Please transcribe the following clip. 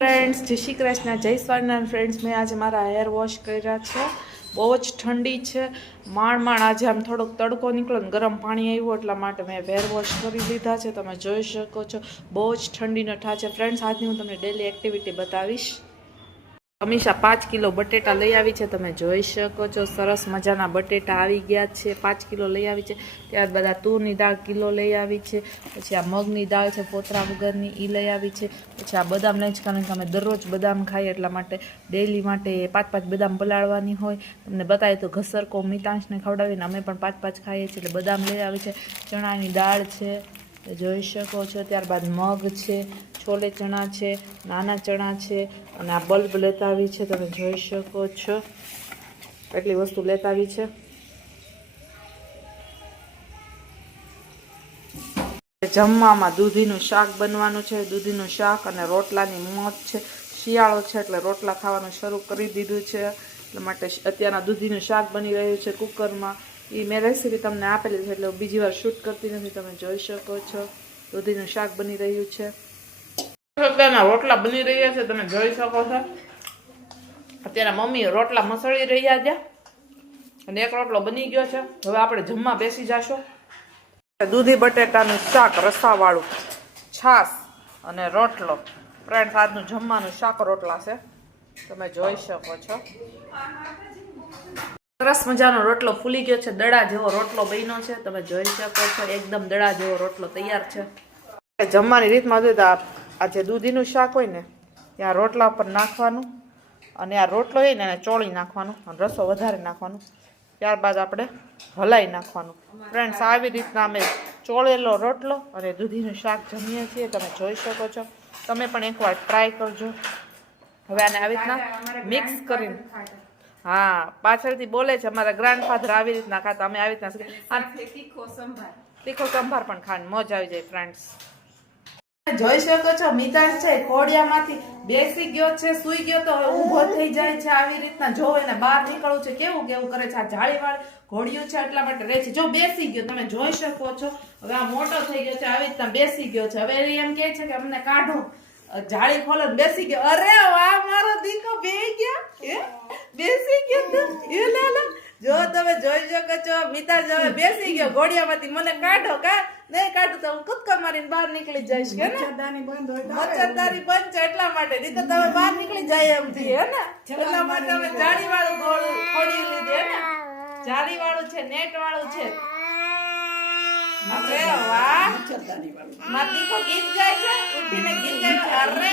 Friends जय श्री कृष्ण जय Swaminarayan friends मैं आज मारा हेयर वॉश कर्या छे। बहुत ज ठंडी है माण माण आज आम थोड़ो तड़को निकलो ने गरम पानी आव्युं एटला माटे मैं हेयर वॉश करी लीधा छे। तमे जोई शको छो बहुत ज ठंडीनो ठा छे। फ्रेंड्स आज हूँ तमने डेली एक्टिविटी बतावीश। अमीषा 5 किलो बटेटा लई आवी छे। तमे जोई शको छो सरस मजाना बटेटा आवी गया छे। 5 किलो लई आवी छे। त्यारबाद आ तूरनी दाळ किलो लई आवी छे। पछी आ मगनी दाळ छे पोतरा वगरनी ई लई आवी छे। पछी आ बदाम लई छे कारण के अमे दररोज बदाम खाईए एटला माटे डेली माटे 5-5 बदाम पलाळवानी होय। तमने बतावी तो घसरको मितांशने खवडावीने अमे पण 5-5 खाईए छे એટલે बदाम लई आवी छे। चणानी दाळ छे જોઈ શકો છો। ત્યારબાદ મગ છે, છોલે ચણા છે, નાના ચણા છે અને આ બલ્બ લેતા આવી છે। તમે જોઈ શકો છો એટલી વસ્તુ લેતા આવી છે। જમવામાં દૂધીનું શાક બનવાનું છે। દૂધીનું શાક અને રોટલાની મોજ છે। શિયાળો છે એટલે રોટલા ખાવાનું શરૂ કરી દીધું છે। એટલા માટે અત્યારના દૂધીનું શાક બની રહ્યું છે કુકરમાં। એ મેં રેસીપી તમને આપેલી છે એટલે બીજી વાર શૂટ કરતી નથી। તમે જોઈ શકો છો દૂધીનું શાક બની રહ્યું છે। અત્યારના રોટલા બની રહ્યા છે તમે જોઈ શકો છો। અત્યારે મમ્મી રોટલા મસળી રહ્યા છે અને એક રોટલો બની ગયો છે। હવે આપણે જમવા બેસી જાશું। દૂધી બટેટાનું શાક રસાવાળું છાશ અને રોટલો। ફ્રેન્ડ્સ આજનું જમવાનું શાક રોટલા છે તમે જોઈ શકો છો। સરસ મજાનો રોટલો ફૂલી ગયો છે। દડા જેવો રોટલો બન્યો છે તમે જોઈ શકો છો। એકદમ દડા જેવો રોટલો તૈયાર છે। જમવાની રીતમાં જોઈએ તો આ જે દૂધીનું શાક હોય ને ત્યાં રોટલા ઉપર નાખવાનું અને આ રોટલો હોય ને એને ચોળી નાખવાનું અને રસો વધારે નાખવાનું। ત્યારબાદ આપણે હલાઈ નાખવાનું। ફ્રેન્ડ્સ આવી રીતના અમે ચોળેલો રોટલો અને દૂધીનું શાક જમીએ છીએ તમે જોઈ શકો છો। તમે પણ એકવાર ટ્રાય કરજો। હવે આને આવી રીતના મિક્સ કરીને हाँ पाछळथी बोले छे अमारा ग्रांडफाधर આવી રીતના ખાતા અમે આવી રીતના तीखो संभार पण खाने मौज આવી જાય। फ्रेंड्स જોઈ શકો છો મિતાંશ છે ખોડિયામાંથી બેસી ગયો છે સૂઈ ગયો તો હવે ઊભો થઈ જાય છે। આવી રીતના જો એને બહાર નીકળવું છે કેવું કેવું કરે છે। આ જાળીવાળી ઘોડિયું છે એટલા માટે રહે છે। જો બેસી ગયો તમે જોઈ શકો છો। હવે આ મોટો થઈ ગયો છે આવી રીતના બેસી ગયો છે। હવે એમ કહે છે કે અમને કાઢો જાળી ખોલો બેસી ગયો। અરે વાહ મારો દીકો બેસી ગયો બેસી ગયો તો એ લાલા જો તમે જોઈ શકો છો મિતાંશ હવે બેસી ગયો ઘોડિયામાંથી। મને કાઢો કા નહીં કાઢું તો હું કૂદકો મારીને બહાર નીકળી જઈશ કે મચ્છરદાની બંધ છે એટલા માટે નહીં તો તમે બહાર નીકળી જાય એમ થી હે ને એટલા માટે અમે જાળી વાળું ખોડી લીધી હે ને જાળી વાળું છે નેટ વાળું છે। અરે વાહ મચ્છરદાની વાળું મારી દીકો ગીત ગાય છે ઉઠીને ગીત ગાય। અરે